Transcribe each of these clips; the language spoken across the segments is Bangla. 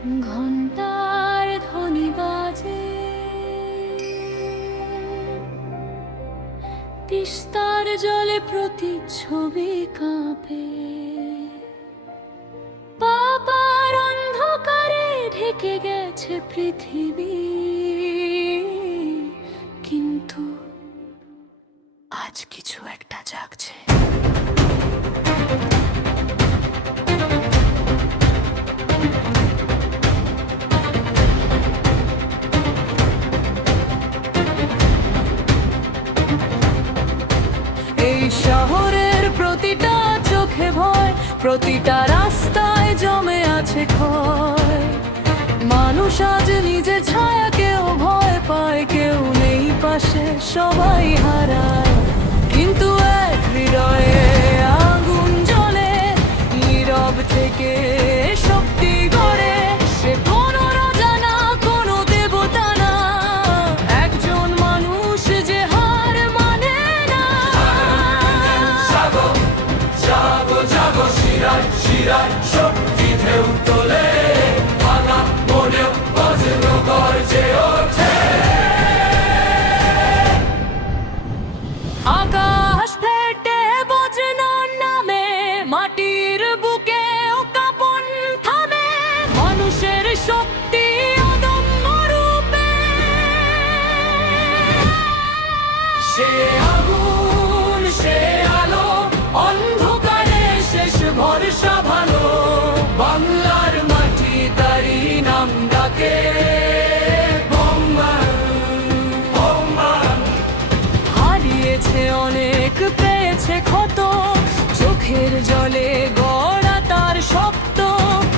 ঘন্টার ধ্বনি বাজে, তিস্তার জলে প্রতিচ্ছবি কাঁপে, পাপার অন্ধকারে ঢেকে গেছে পৃথিবী, কিন্তু আজ কিছু একটা জাগছে। এই শহরের প্রতিটা চোখে ভয়, প্রতিটা রাস্তায় জমে আছে ক্ষয়। মানুষ আজ নিজের ছায়াকেও ভয় পায়, কেউ নেই পাশে, সবাই হারায়। কিন্তু এক হৃদয়ে আগুন জ্বলে, নীরব থেকে শক্তি গড়ে। সে কোনো রাজা না, কোনো দেবতা না, একজন মানুষ যে হার মানে না। জাগো জাগো জাগো, শিরায় শিরায় শক্তি ঢেউ তোলে, ভাঙা মনেও বজ্র গর্জে ওঠে। আকাশ ফেটে বজ্রনার নামে, মাটির বুকেও কাঁপন থামে, মানুষের শক্তি অদম্য রূপে। সে আগুন, সে আলো, অন্ধকারে শেষ ভরসা ভালো। বাংলার মাটি তারি নাম ডাকে, বোম্মান বোম্মান। হারিয়েছে অনেক, পেয়েছে ক্ষত, চোখের জলে গড়া তার শক্ত।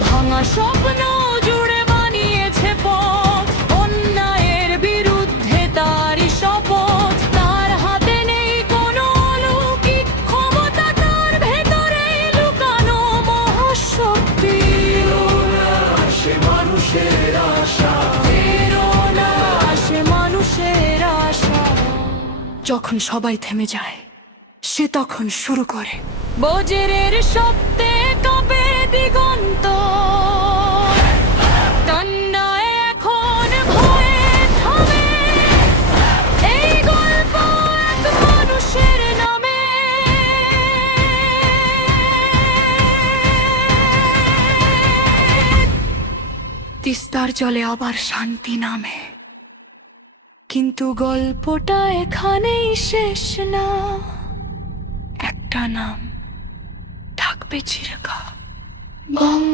ভাঙা স্বপ্ন জুড়ে বানিয়েছে পথ, অন্যায়ের বিরুদ্ধে তারই শপথ। তার হাতে নেই কোনো অলৌকিক ক্ষমতা, তার ভেতরে লুকানো মহাশক্তি। সে মানুষের আশা, প্রেরণা, সে মানুষের আশা। যখন সবাই থেমে যায়, সে তখন শুরু করে। বজ্রের শব্দে কাঁপে দিগন্ত, কান্নায় এখন ভয়ে থামে। এই গল্প এক মানুষের নামে। তিস্তার জলে আবার শান্তি নামে, কিন্তু গল্পটা এখানেই শেষ না। একটা নাম থাকবে চিরকাল, বঙ্গ।